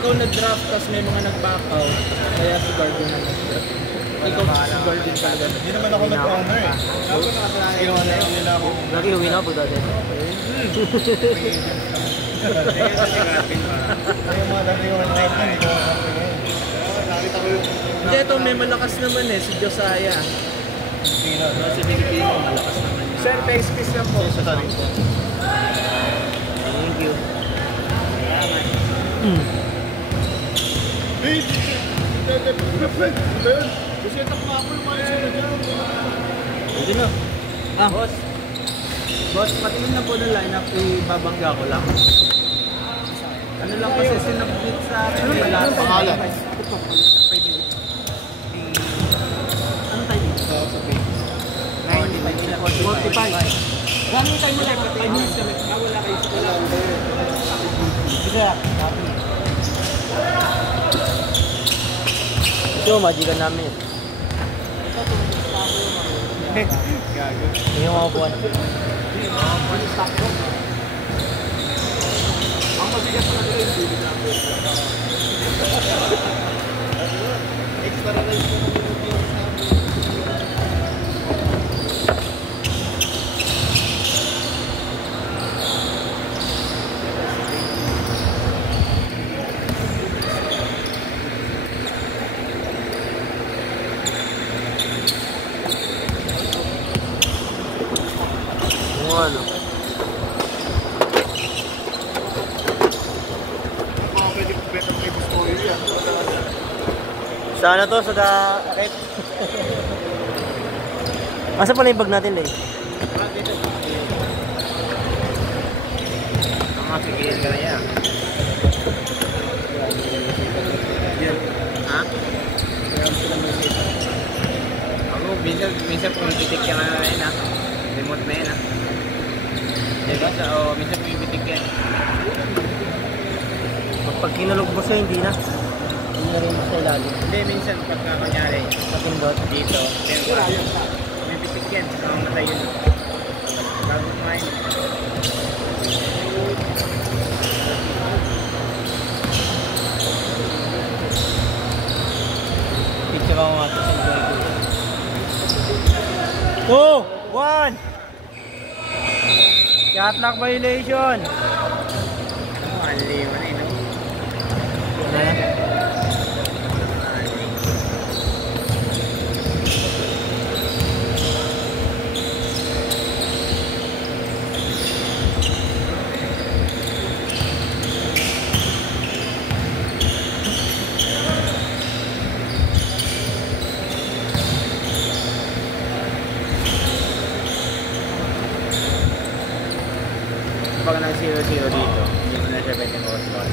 ikaw nag-draft tapos may mga nag-back out, kaya si Guardian na nag-draft. Ikaw si Guardian talaga. Hindi naman ako nag-honor eh. Ginawa na lang nila ako. Lagi uwi na po dati. Yung mga dati yung online na, hindi ko makapagay. Hindi, ito may malakas naman eh, si Josiah. Si Pilipino, malakas naman. Sir, face kiss lang po. Sorry. Thank you. Hey! Kasi itak na ako yung mga isa na dyan. Hindi na. Boss. Boss, patingin na po ng lineup, ibabangga ko lang. Ano lang kasi sinabit sa akin. Anong pangalan? Ano tayo dito? Sa page. 45. Gano'n tayo mo lang? 5 minutes kami. Wala kayo sa wala. Sige, happy. Ito, magikan namin. Gago. Yung mga buwan. Ang mabigat na nila yung bibig namin. Extra na rin yung Ano? Pwede ko better may gusto ko yun yan. Sana to, sa da-rep. Asa pala yung bag natin, Lay? sige ka na yan. Ha? Ako, minsan pumipitik ka na rin ha. Remote na yan ha. Diba? So, minsan pumipitik yan. Pag kinulog mo siya, hindi na. Hindi na rin sa ilalim. Hindi, minsan pagka kunyari Patindot. dito, pumipitik yan. Nakamatay yun. Bago kumain. Picture ako nga ito sa buhay ko. 2, 1! Shot lock violation! Mali mo na no? Ano yan? Pag nag-0-0 dito, hindi mo na siya pwede mag-waswas.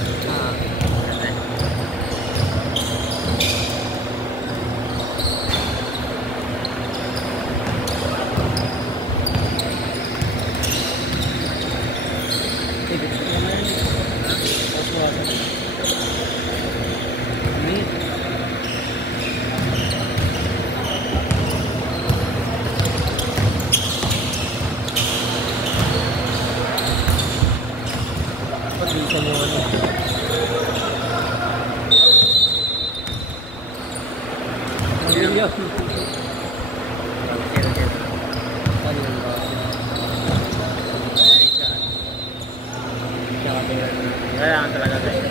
Pag-isan yung ano. Ano yun? Ano yun ba? Kailangan talaga tayo.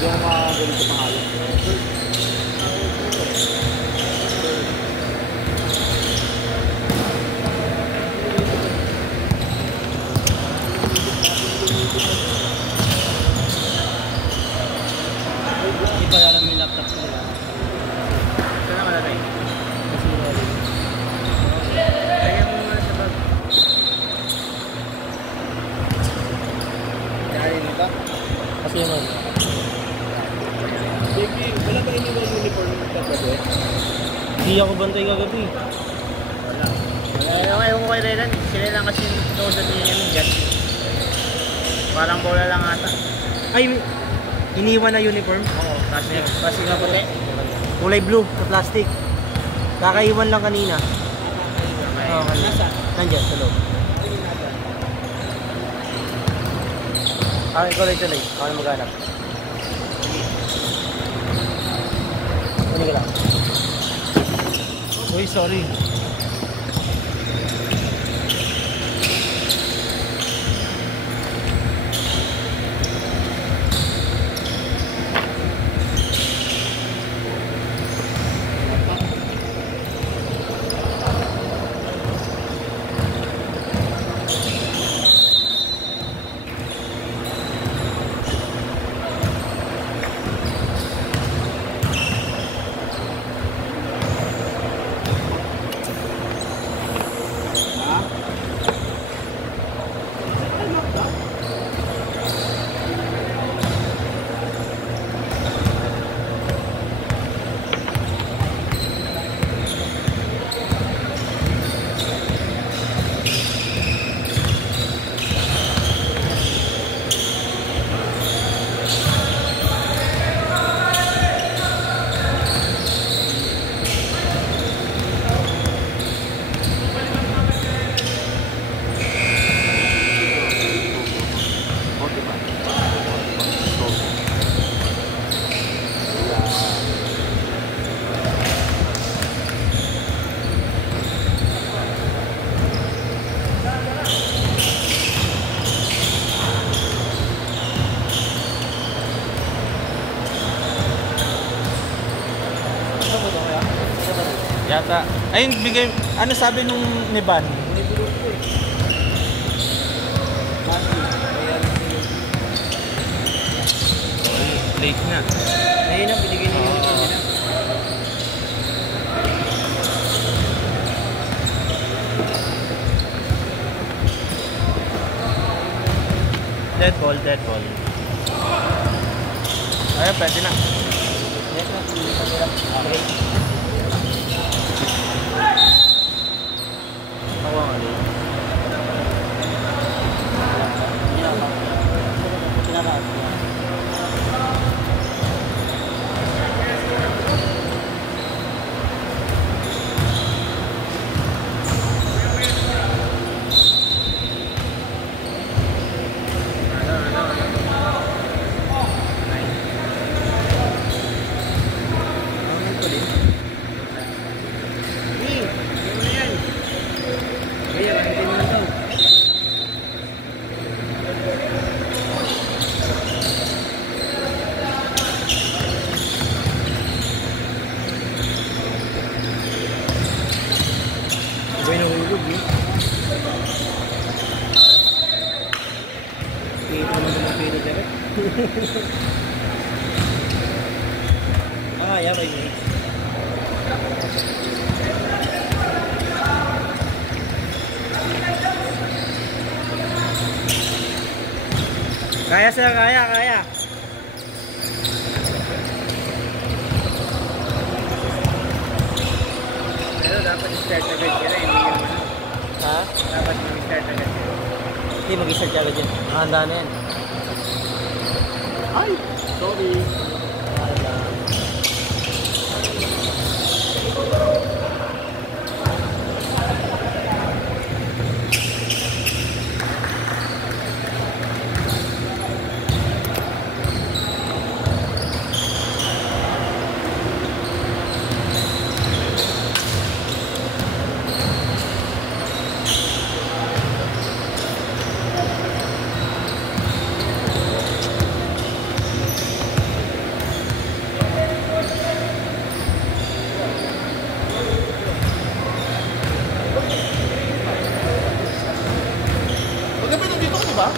Yung mga ganito pangalan. Hindi pala alam yung laptop nila. Ito na malagay. Masira rin. Lagyan mo muna sa bag. Dahil nito? Kasi yun ano. Baby, wala ba iniwan uniform ng kagabi? Hindi ako bantay kagabi. Wala. Ewan ko kay Relan. Sila lang kasi yung tutusan niya yung dyan. Parang bola lang ata. Ay, iniwan na uniform? Oo, kasi nga puti. Kulay blue sa plastic. Kakaiwan lang kanina. Okay. Oo, kanina. Nandyan, sa loob. Ikaw lang tuloy. Ako na maghanap. Kunin ka lang. Uy, sorry. Yata. Ayun, bigay. Ano sabi nung ni Van? Late na. Ayun na, binigay niyo yung kanina. Dead ball, dead ball. Ayun, pwede na. Okay. Ako nga ulit. Iba yung nahulog eh. Ito naman naman pwede dagat. Yabay niya. Kaya sir, kaya. Pero dapat start agad sila, hindi yung ano. Ha? Dapat mag-start agad sila. Hindi, mag-start agad yan. Handa na yan. Ay! Sorry. Maganda dito, di ba?